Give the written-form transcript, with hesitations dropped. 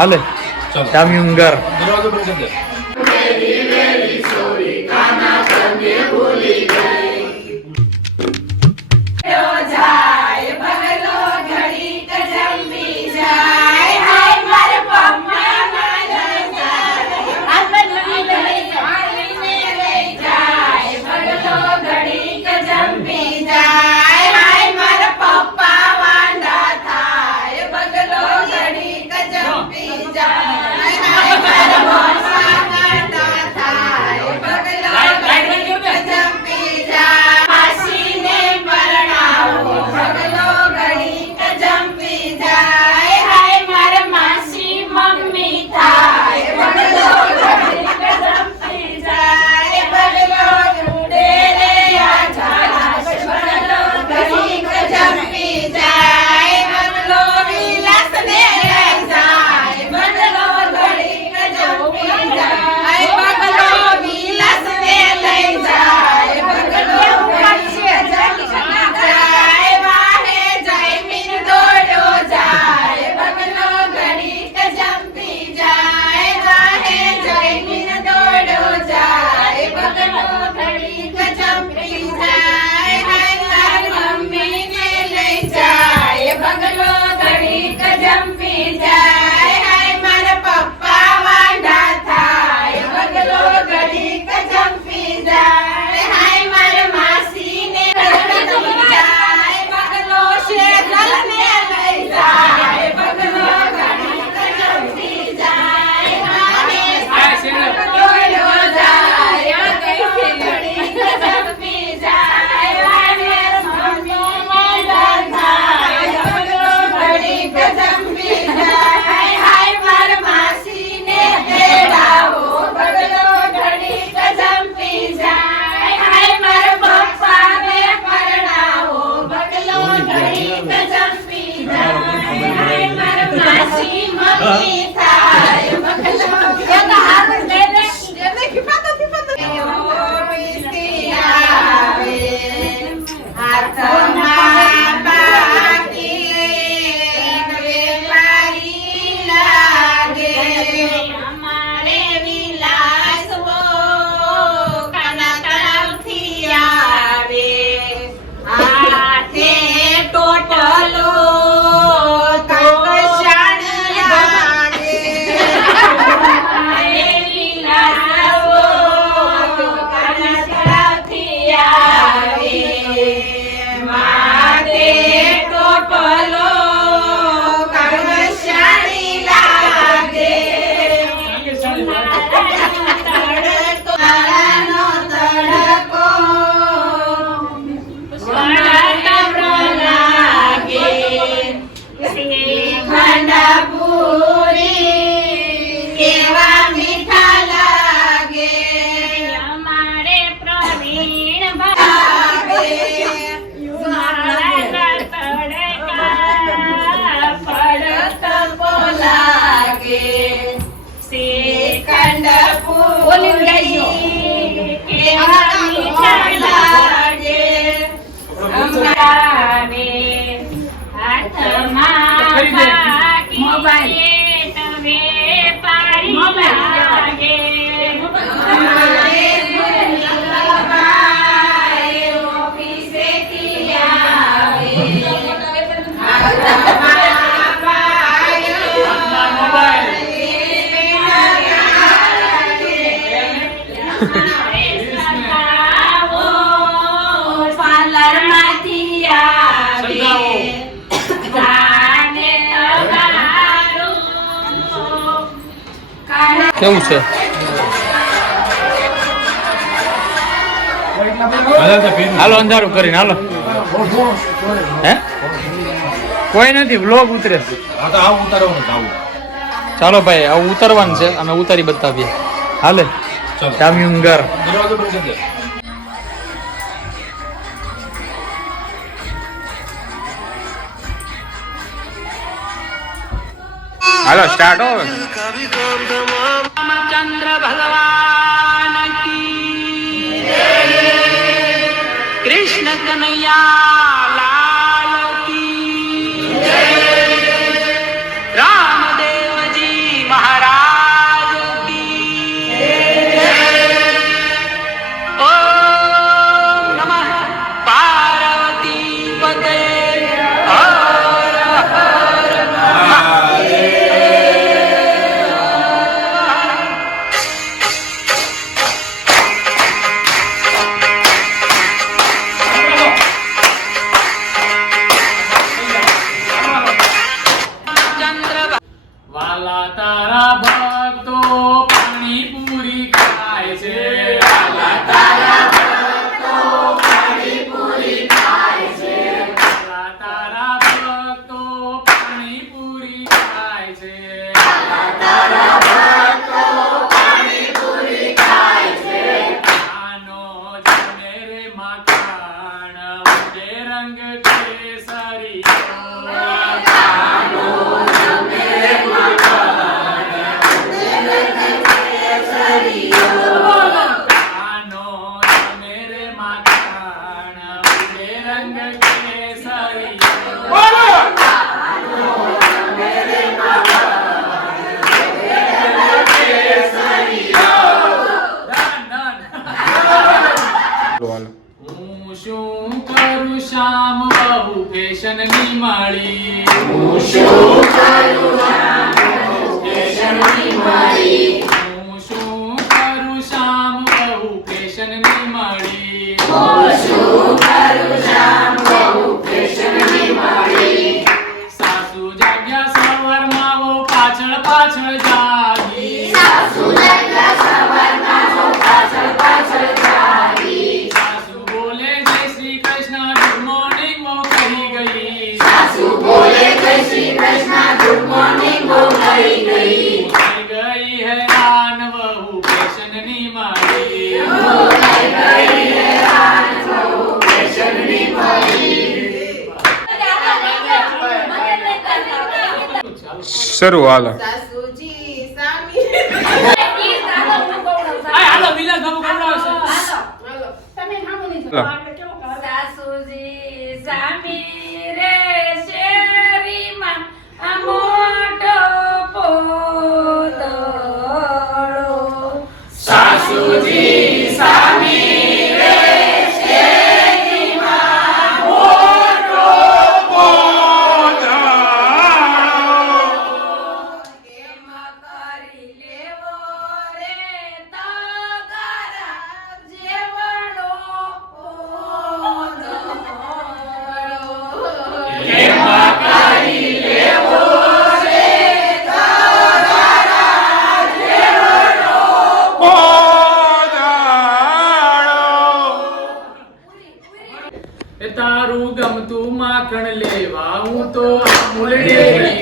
હાલે જામ્યુંગર કેવું છે હાલો અંધારું કરીને હાલો હે કોઈ નથી વ્લોગ ઉતરે ચાલો ભાઈ આવું ઉતરવાનું છે અમે ઉતારી બતાવીએ હાલે જામ્યુંગર હાલો સ્ટાર્ટ હો ચંદ્ર ભગવાન કી કૃષ્ણ કનૈયા લાલ કી રામદેવજી છે. વાલા તારા ભક્તો પાણીપુરી ખાય છે. વાલા તારા ભક્તો પાણીપુરી ખાય છે. વાલા તારા ભક્તો પાણીપુરી ખાય છે. આનો જમે રે મકાન ઉડે રંગ કેસરીયો. આનો જમે રે મકાન ઉડે રંગ કેસરીયો. આનો જમે રે મકાન ઉડે રંગ કેસરીયો. આનો જમે રે મકાન ઉડે રંગ કેસરીયો. ડન. હું શું કરું શામ બહુ ફેશનની માળી. હું શું કરું શામ બહુ ફેશનની માળી. હું શું કરું શામ બહુ ફેશનની માળી. હું શું કરું શામ બહુ ફેશનની માળી. સાસુ જાગ્યા સવારમાં બહુ પાછળ પાછળ જાગી. સાસુ જાગ્યા સવારમાં બહુ પાછળ પાછળ જાગી. સાસુ બોલે જય શ્રી કૃષ્ણ ગુડ મોર્નિંગ બહુ કહી ગઈ. સાસુ બોલે જય શ્રી કૃષ્ણ ગુડ મોર્નિંગ બહુ કહી ગઈ. થઈ ગઈ હેરાન બહુ ફેશનની માળી. થઈ ગઈ હેરાન બહુ ફેશનની માળી. શરૂ હાલો. સાસુજી સામી હાલો વિલાસ બાબુ કવડાવશે. સાસુજી સામી રે શેરીમાં આ મોટો પોતળો. સાસુજી સામી રે શેરીમાં મોટો એમાં કરી લેવો રે તગારા જેવડો પોતળો. એમાં કરી લેવો રે એ તારું ગમતું માખણ લેવા હું તો મુલડે ગઈ.